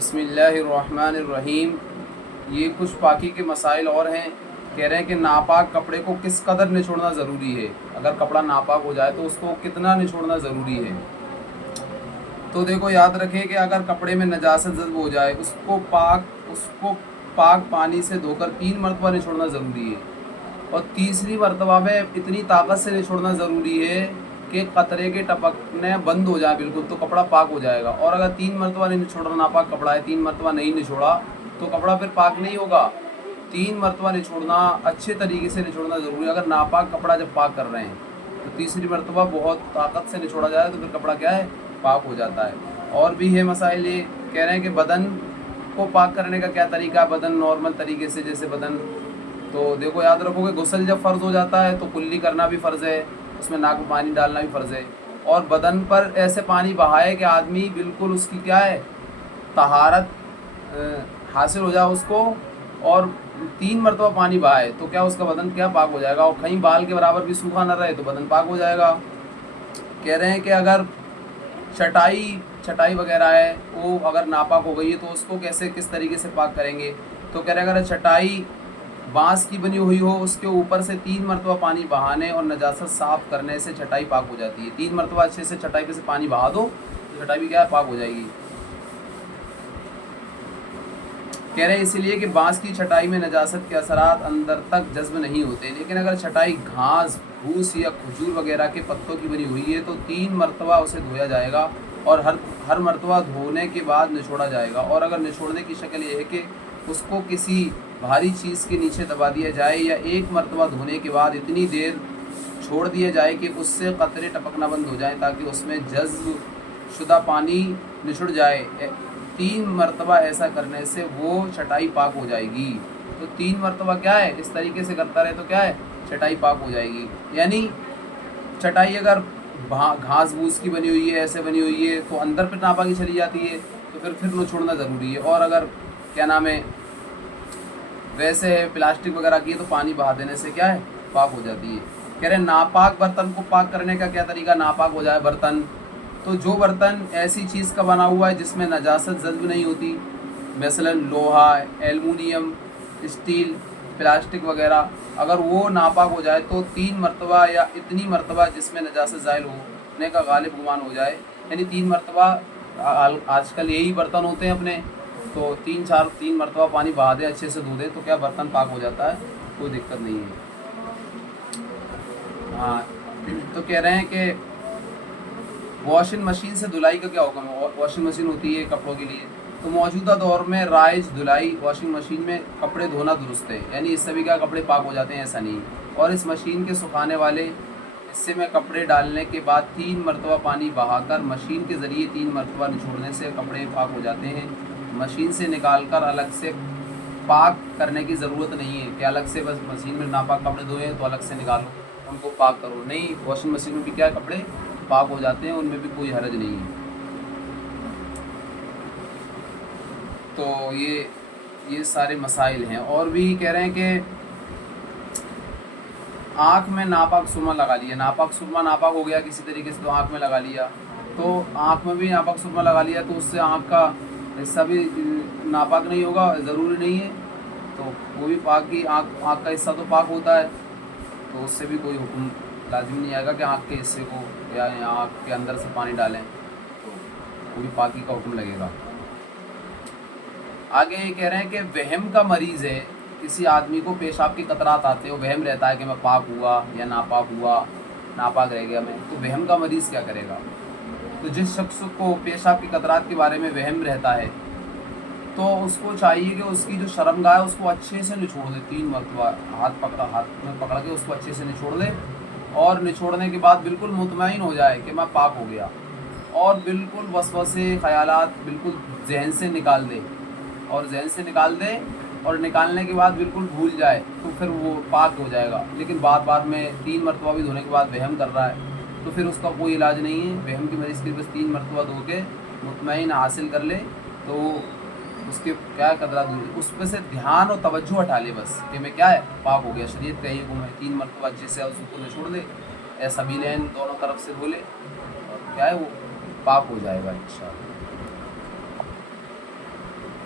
بسم اللہ الرحمن الرحیم۔ یہ کچھ پاکی کے مسائل اور ہیں۔ کہہ رہے ہیں کہ ناپاک کپڑے کو کس قدر نچوڑنا ضروری ہے، اگر کپڑا ناپاک ہو جائے تو اس کو کتنا نچوڑنا ضروری ہے۔ تو دیکھو یاد رکھیں کہ اگر کپڑے میں نجاست جذب ہو جائے اس کو پاک پانی سے دھو کر 3 مرتبہ نچوڑنا ضروری ہے، اور تیسری مرتبہ میں اتنی طاقت سے نچوڑنا ضروری ہے کہ قطرے کے ٹپکنے بند ہو جائے بالکل، تو کپڑا پاک ہو جائے گا۔ اور اگر 3 مرتبہ نہیں نچوڑا، ناپاک کپڑا ہے 3 مرتبہ نہیں نچوڑا تو کپڑا پھر پاک نہیں ہوگا۔ 3 مرتبہ نچوڑنا، اچھے طریقے سے نچوڑنا ضروری ہے۔ اگر ناپاک کپڑا جب پاک کر رہے ہیں تو تیسری مرتبہ بہت طاقت سے نچوڑا جائے تو پھر کپڑا کیا ہے، پاک ہو جاتا ہے۔ اور بھی ہے مسائل، یہ کہہ رہے ہیں کہ بدن کو پاک کرنے کا کیا طریقہ ہے، بدن نارمل طریقے سے، جیسے بدن تو دیکھو یاد رکھو کہ غسل جب فرض ہو جاتا ہے تو کلی کرنا بھی فرض ہے، اس میں ناک میں پانی ڈالنا بھی فرض ہے، اور بدن پر ایسے پانی بہائے کہ آدمی بالکل اس کی کیا ہے، طہارت حاصل ہو جائے اس کو، اور 3 مرتبہ پانی بہائے تو کیا اس کا بدن کیا پاک ہو جائے گا، اور کہیں بال کے برابر بھی سوکھا نہ رہے تو بدن پاک ہو جائے گا۔ کہہ رہے ہیں کہ اگر چٹائی وغیرہ ہے وہ اگر ناپاک ہو گئی ہے تو اس کو کس طریقے سے پاک کریں گے، تو کہہ رہے ہیں اگر چٹائی بانس کی بنی ہوئی ہو اس کے اوپر سے 3 مرتبہ پانی بہانے اور نجاست صاف کرنے سے چٹائی پاک ہو جاتی ہے۔ 3 مرتبہ اچھے سے چٹائی پہ سے پانی بہا دو تو چٹائی بھی کیا ہے، پاک ہو جائے گی۔ کہہ رہے ہیں اسی لیے کہ بانس کی چٹائی میں نجاست کے اثرات اندر تک جذب نہیں ہوتے، لیکن اگر چٹائی گھاس پھوس یا کھجور وغیرہ کے پتوں کی بنی ہوئی ہے تو 3 مرتبہ اسے دھویا جائے گا، اور ہر مرتبہ دھونے کے بعد نچوڑا جائے گا۔ اور اگر نچوڑنے کی شکل یہ ہے کہ اس کو کسی بھاری چیز کے نیچے دبا دیا جائے، یا ایک مرتبہ دھونے کے بعد اتنی دیر چھوڑ دیا جائے کہ اس سے قطرے ٹپکنا بند ہو جائیں تاکہ اس میں جذب شدہ پانی نچڑ جائے۔ 3 مرتبہ ایسا کرنے سے وہ چٹائی پاک ہو جائے گی۔ تو 3 مرتبہ کیا ہے، اس طریقے سے کرتا رہے تو کیا ہے، چٹائی پاک ہو جائے گی۔ یعنی چٹائی اگر گھاس بھوس کی بنی ہوئی ہے، ایسے بنی ہوئی ہے تو اندر پھر ناپاکی چلی جاتی ہے، تو پھر نچوڑنا ضروری ہے۔ اور اگر کیا نام ہے، ویسے پلاسٹک وغیرہ کی ہے تو پانی بہا دینے سے کیا ہے، پاک ہو جاتی ہے۔ کہہ رہے ہیں ناپاک برتن کو پاک کرنے کا کیا طریقہ، ناپاک ہو جائے برتن، تو جو برتن ایسی چیز کا بنا ہوا ہے جس میں نجاست جذب نہیں ہوتی، مثلا لوہا، ایلومینیم، اسٹیل، پلاسٹک وغیرہ، اگر وہ ناپاک ہو جائے تو 3 مرتبہ یا اتنی مرتبہ جس میں نجاست زائل ہونے کا غالب گمان ہو جائے، یعنی 3 مرتبہ، آج کل یہی برتن ہوتے ہیں اپنے، تو 3 مرتبہ پانی بہا دیں، اچھے سے دھو دیں تو کیا برتن پاک ہو جاتا ہے، کوئی دقت نہیں ہے۔ ہاں، تو کہہ رہے ہیں کہ واشنگ مشین سے دھلائی کا کیا حکم ہے۔ واشنگ مشین ہوتی ہے کپڑوں کے لیے، تو موجودہ دور میں رائج دھلائی واشنگ مشین میں کپڑے دھونا درست ہے، یعنی اس سے بھی کیا کپڑے پاک ہو جاتے ہیں، ایسا نہیں۔ اور اس مشین کے سکھانے والے حصے میں کپڑے ڈالنے کے بعد 3 مرتبہ پانی بہا کر مشین کے ذریعے 3 مرتبہ نچوڑنے سے کپڑے پاک ہو جاتے ہیں۔ مشین سے نکال کر الگ سے پاک کرنے کی ضرورت نہیں ہے کہ الگ سے بس مشین میں ناپاک کپڑے دھوئے تو الگ سے نکالو ان کو پاک کرو، نہیں، واشنگ مشین میں بھی کیا کپڑے پاک ہو جاتے ہیں، ان میں بھی کوئی حرج نہیں ہے۔ تو یہ سارے مسائل ہیں۔ اور بھی کہہ رہے ہیں کہ آنکھ میں ناپاک سرما لگا لیا، ناپاک سرما ناپاک ہو گیا کسی طریقے سے تو آنکھ میں لگا لیا، تو آنکھ میں بھی ناپاک سرما لگا لیا تو اس سے آنکھ کا حصہ بھی ناپاک نہیں ہوگا، ضروری نہیں ہے، تو وہ بھی پاک کی آنکھ کا حصہ تو پاک ہوتا ہے، تو اس سے بھی کوئی حکم لازمی نہیں آئے گا کہ آنکھ کے حصے کو یا آنکھ کے اندر سے پانی ڈالیں، تو وہ بھی پاکی کا حکم لگے گا۔ آگے یہ کہہ رہے ہیں کہ وہم کا مریض ہے، کسی آدمی کو پیشاب کے قطرات آتے ہیں، وہ وہم رہتا ہے کہ میں پاک ہوا یا ناپاک ہوا، ناپاک رہ گیا میں، تو وہم کا مریض کیا کرے گا۔ تو جس شخص کو پیشاب کے قطرات کے بارے میں وہم رہتا ہے تو اس کو چاہیے کہ اس کی جو شرمگاہ ہے اس کو اچھے سے نچوڑ دے، 3 مرتبہ ہاتھ میں پکڑ کے اس کو اچھے سے نچوڑ دے، اور نچوڑنے کے بعد بالکل مطمئن ہو جائے کہ میں پاک ہو گیا، اور بالکل وسوسے خیالات بالکل ذہن سے نکال دے، اور نکالنے کے بعد بالکل بھول جائے تو پھر وہ پاک ہو جائے گا۔ لیکن بار بار میں 3 مرتبہ بھی دھونے کے بعد وہم کر رہا ہے تو پھر اس کا کوئی علاج نہیں ہے، وہم کی مریض کے بس 3 مرتبہ دھو کے مطمئن حاصل کر لے تو اس کے کیا قطرات اس پہ سے دھیان اور توجہ ہٹا لے، بس کہ میں کیا ہے، پاک ہو گیا، شریعت کا یہ حکم ہے، 3 مرتبہ اچھے سے اس کو چھوڑ دے، ایسا بھی لین دونوں طرف سے دھو لے، اور کیا ہے وہ پاک ہو جائے گا انشاءاللہ۔